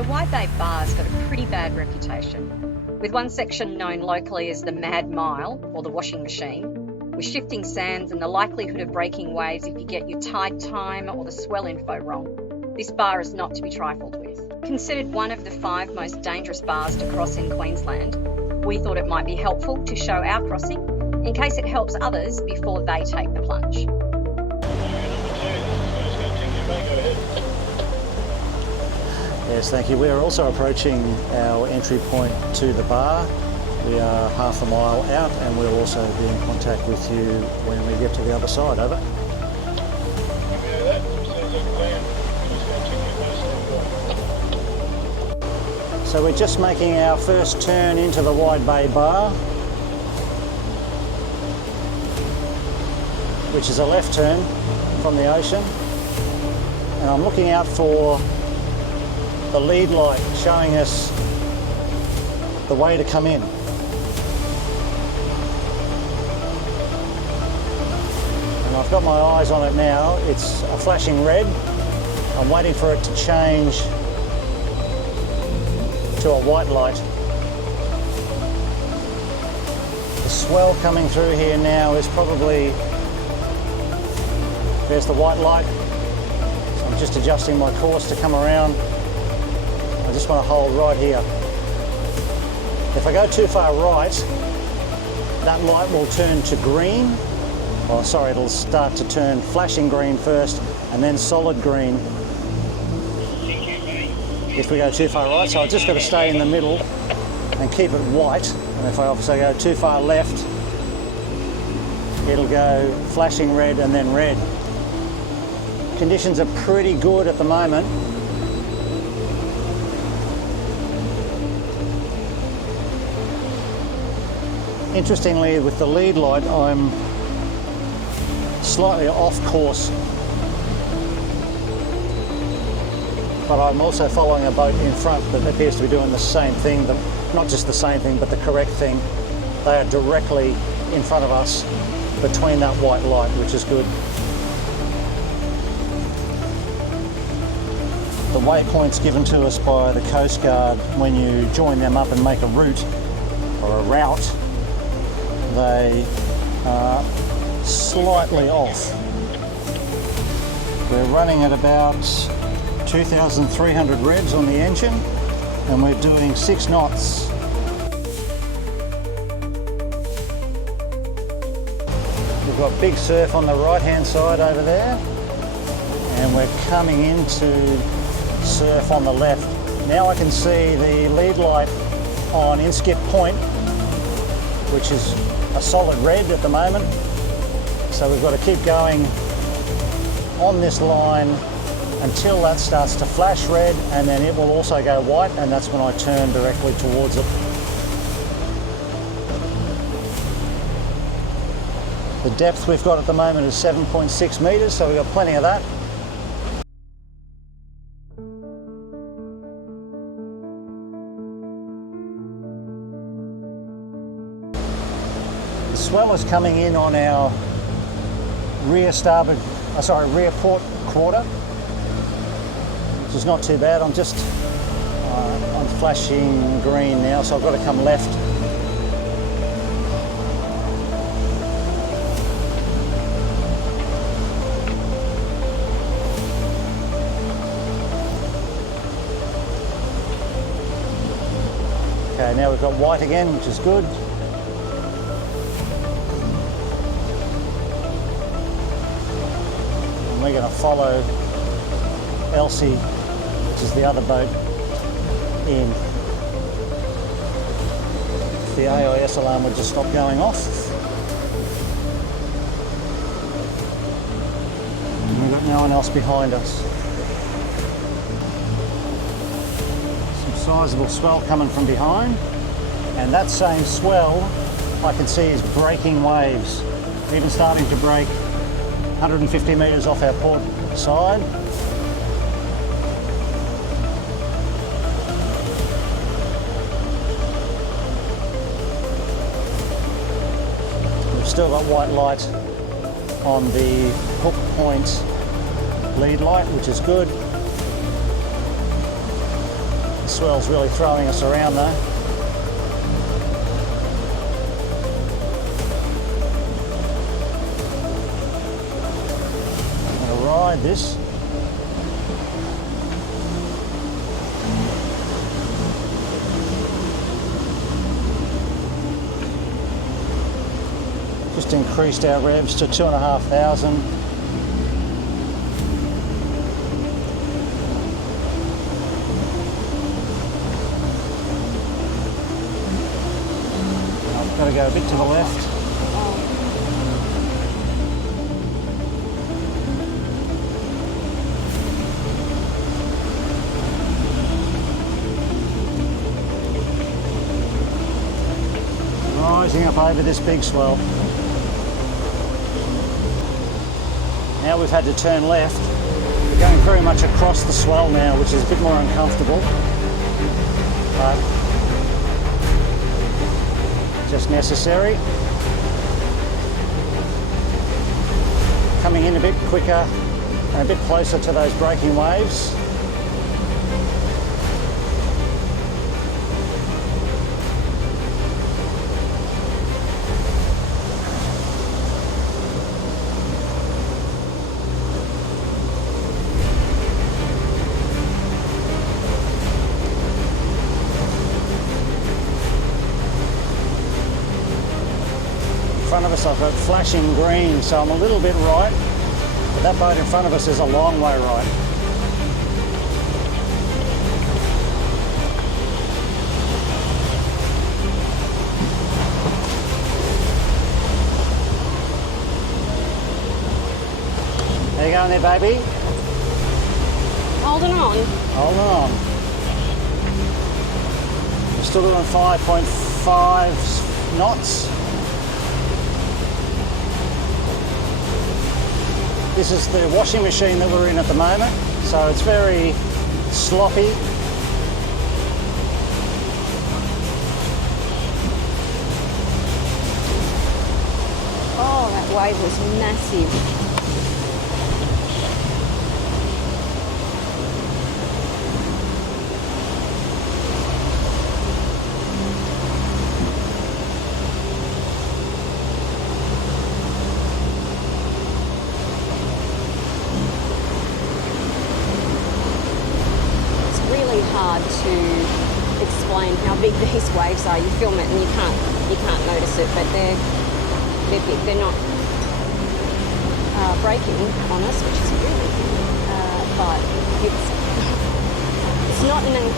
The Wide Bay Bar's got a pretty bad reputation, with one section known locally as the Mad Mile, or the washing machine, with shifting sands and the likelihood of breaking waves if you get your tide time or the swell info wrong. This bar is not to be trifled with. Considered one of the 5 most dangerous bars to cross in Queensland, we thought it might be helpful to show our crossing in case it helps others before they take the plunge. Yes, thank you. We are also approaching our entry point to the bar. We are half a mile out and we'll also be in contact with you when we get to the other side. Over. So we're just making our first turn into the Wide Bay Bar, which is a left turn from the ocean. And I'm looking out for the lead light showing us the way to come in. And I've got my eyes on it now. It's a flashing red. I'm waiting for it to change to a white light. The swell coming through here now is probably, there's the white light. So I'm just adjusting my course to come around. I just want to hold right here. If I go too far right, that light will turn to green. Oh, sorry, it'll start to turn flashing green first and then solid green if we go too far right. So I've just got to stay in the middle and keep it white. And if I obviously go too far left, it'll go flashing red and then red. Conditions are pretty good at the moment. Interestingly, with the lead light, I'm slightly off course, but I'm also following a boat in front that appears to be doing the same thing, but not just the same thing, but the correct thing. They are directly in front of us between that white light, which is good. The waypoints given to us by the Coast Guard, when you join them up and make a route or a route, they are slightly off. We're running at about 2,300 revs on the engine and we're doing 6 knots. We've got big surf on the right hand side over there and we're coming into surf on the left. Now I can see the lead light on Inskip Point, which is a solid red at the moment. So we've got to keep going on this line until that starts to flash red, and then it will also go white, and that's when I turn directly towards it. The depth we've got at the moment is 7.6 metres, so we've got plenty of that. The swell is coming in on our rear port quarter, which is not too bad. I'm just I'm flashing green now, so I've got to come left. Okay, now we've got white again, which is good. And we're going to follow Elsie, which is the other boat, in. The AIS alarm would just stop going off. And we've got no one else behind us. Some sizable swell coming from behind, and that same swell I can see is breaking waves, even starting to break 150 metres off our port side. We've still got white light on the hook point lead light, which is good. swell's really throwing us around though. I'm going to ride this. Just increased our revs to 2,500. I've got to go a bit to the left. Rising up over this big swell. Now we've had to turn left. We're going very much across the swell now, which is a bit more uncomfortable, but just necessary. Coming in a bit quicker and a bit closer to those breaking waves. In front of us I've got flashing green, so I'm a little bit right, but that boat in front of us is a long way right. How you going there, baby? Holding on. Holding on. We're still doing 5.5 knots. This is the washing machine that we're in at the moment, so it's very sloppy. Oh, that wave was massive. Hard to explain how big these waves are. You film it and you can't notice it, but they're big. They're not breaking on us, which is really but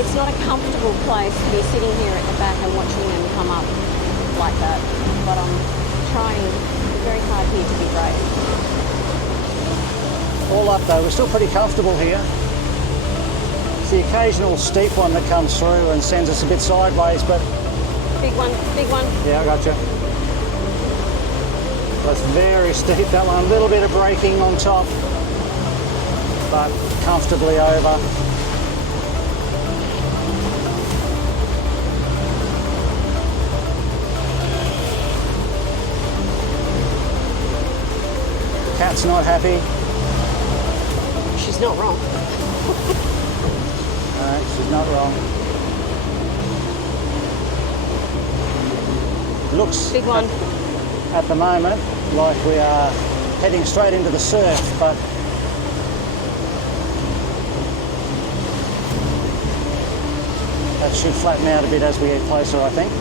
it's not a comfortable place to be sitting here at the back and watching them come up like that. But I'm trying very hard here to be brave. All up though, we're still pretty comfortable here. It's the occasional steep one that comes through and sends us a bit sideways, but... Big one, big one. Yeah, I gotcha. That's very steep, that one. A little bit of braking on top, but comfortably over. Cat's not happy. She's not wrong. No, she's not wrong. Looks big one. At the moment like we are heading straight into the surf, but that should flatten out a bit as we get closer, I think.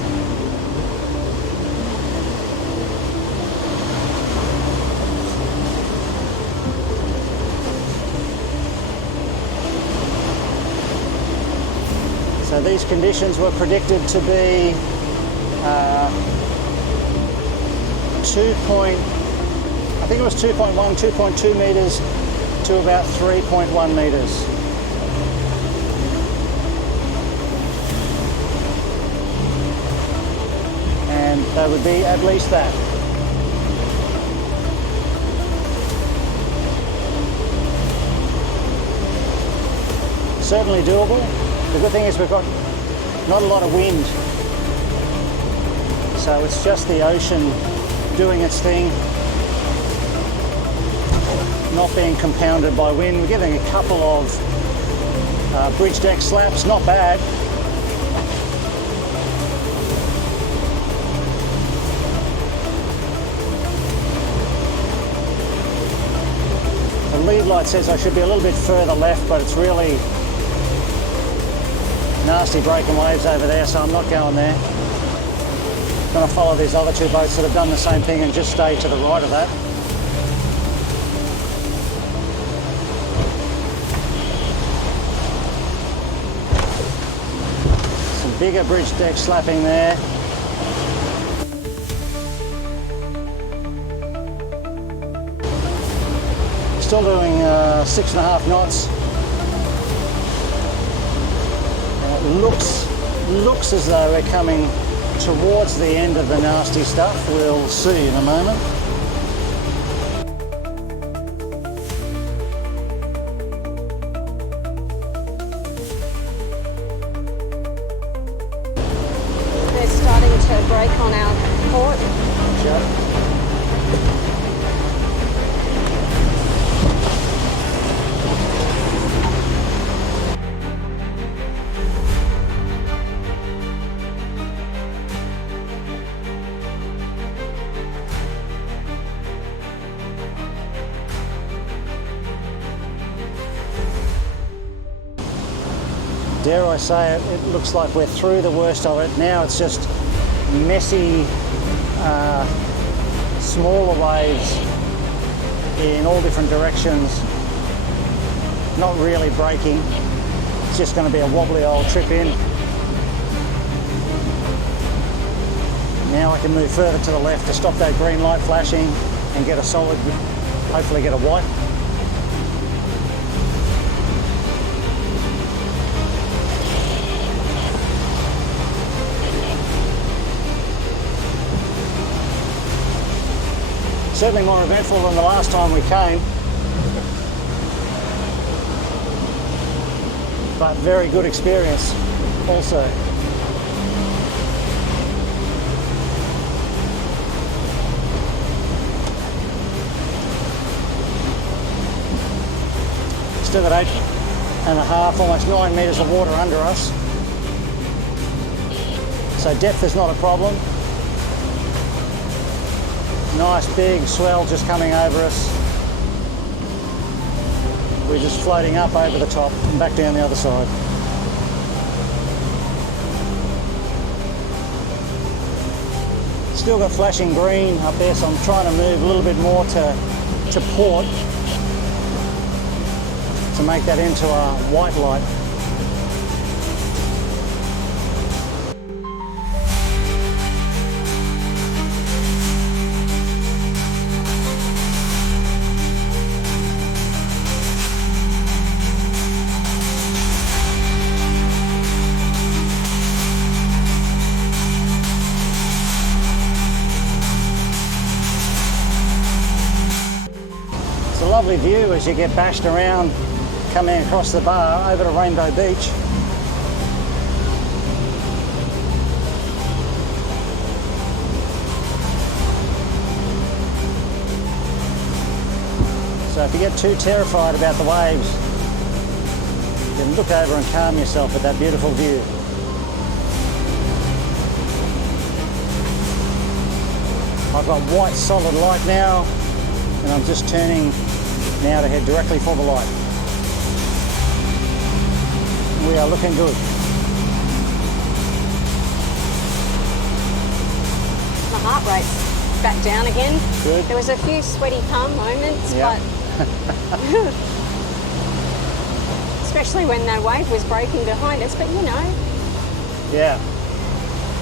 So these conditions were predicted to be 2.2 metres to about 3.1 metres. And that would be at least that. Certainly doable. The good thing is we've got not a lot of wind, so it's just the ocean doing its thing, not being compounded by wind. We're getting a couple of bridge deck slaps, not bad. lead light says I should be a little bit further left, but it's really nasty breaking waves over there, so I'm not going there. I'm going to follow these other two boats that have done the same thing and just stay to the right of that. Some bigger bridge deck slapping there. Still doing 6.5 knots. And it looks as though we're coming towards the end of the nasty stuff. We'll see in a moment. They're starting to break on our port. Yep. Dare I say it, it looks like we're through the worst of it. Now it's just messy, smaller waves in all different directions. Not really breaking. It's just going to be a wobbly old trip in. Now I can move further to the left to stop that green light flashing and get a solid, hopefully get a white. Certainly more eventful than the last time we came, but very good experience also. Still got 8.5, almost 9 metres of water under us. So depth is not a problem. Nice big swell just coming over us. We're just floating up over the top and back down the other side. Still got flashing green up there, so I'm trying to move a little bit more to port to make that into a white light. Lovely view as you get bashed around coming across the bar over to Rainbow Beach. So if you get too terrified about the waves, you can look over and calm yourself at that beautiful view. I've got white solid light now, and I'm just turning now to head directly for the light. We are looking good. My heart rate's back down again. Good. There was a few sweaty palm moments, Yep. but especially when that wave was breaking behind us, but you know. Yeah.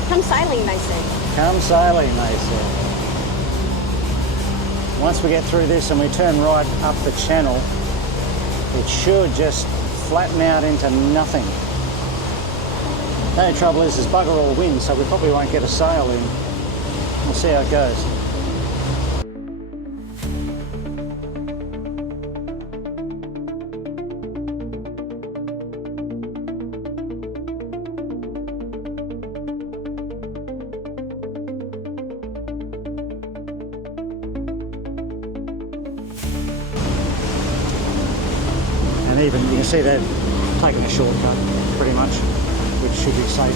Come sailing, they said. Come sailing, they said. Once we get through this and we turn right up the channel, it should just flatten out into nothing. The only trouble is there's bugger all wind, so we probably won't get a sail in. We'll see how it goes. And even, you can see they're taking a shortcut, pretty much, which should be safe.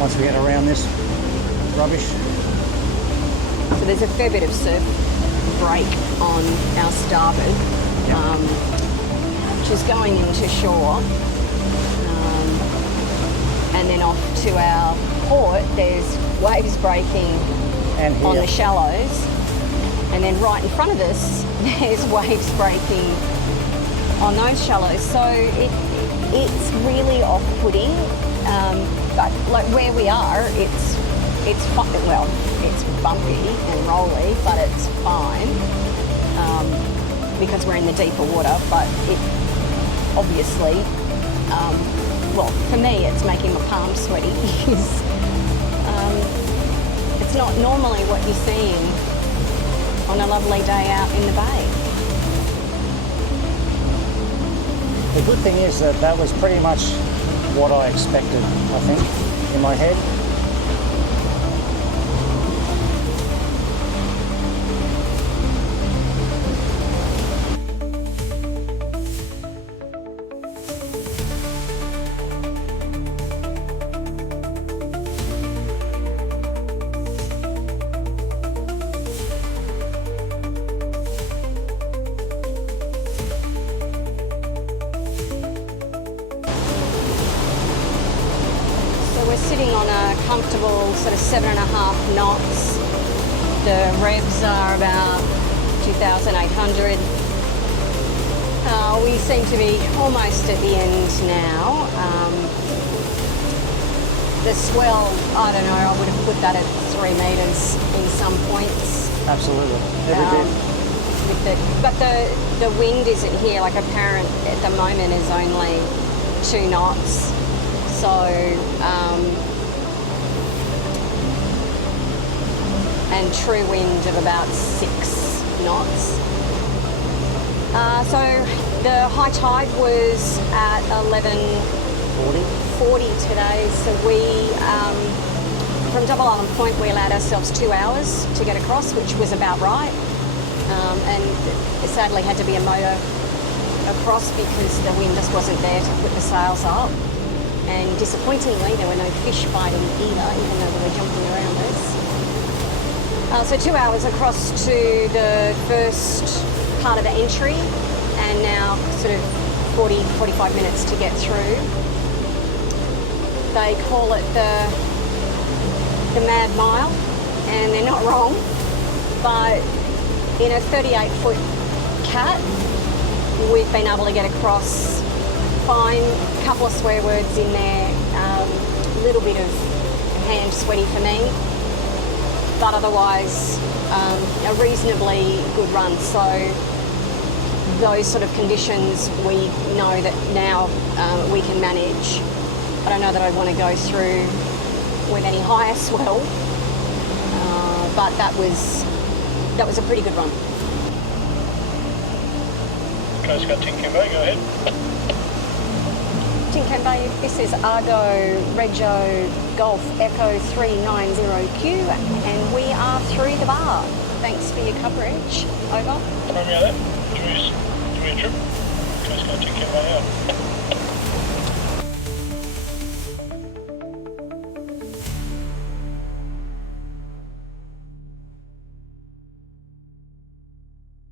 Once we get around this rubbish. So there's a fair bit of surf break on our starboard, which is going into shore. And then off to our port, there's waves breaking on the shallows. And then right in front of us, there's waves breaking on those shallows. So it's really off-putting. But like where we are, it's fine. Well, it's bumpy and rolly, but it's fine because we're in the deeper water. But it obviously, well, for me, it's making my palms sweaty because it's not normally what you're seeing on a lovely day out in the bay. The good thing is that that was pretty much what I expected, I think, in my head. Sitting on a comfortable sort of 7.5 knots. The revs are about 2,800. We seem to be almost at the end now. The swell, I don't know, I would have put that at 3 metres in some points. Absolutely, every bit. But the wind isn't here, like apparent at the moment is only 2 knots. So, and true wind of about 6 knots. So the high tide was at 11:40 today. So we, from Double Island Point, we allowed ourselves 2 hours to get across, which was about right. And it sadly had to be a motor across because the wind just wasn't there to put the sails up. And disappointingly, there were no fish biting either, even though they were jumping around us. So 2 hours across to the first part of the entry, and now sort of 45 minutes to get through. They call it the Mad Mile, and they're not wrong, but in a 38-foot cat, we've been able to get across fine. A couple of swear words in there, a little bit of hand sweaty for me, but otherwise a reasonably good run. So those sort of conditions we know that now we can manage. I don't know that I want to go through with any higher swell, but that was a pretty good run. Coast Guard Tinker Bay, go ahead. Tinker Bay, this is ARGO Regio Golf Echo 390Q, and we are through the bar. Thanks for your coverage. Over. Remember that? Do we a trip? Coast Guard Tinker Bay out.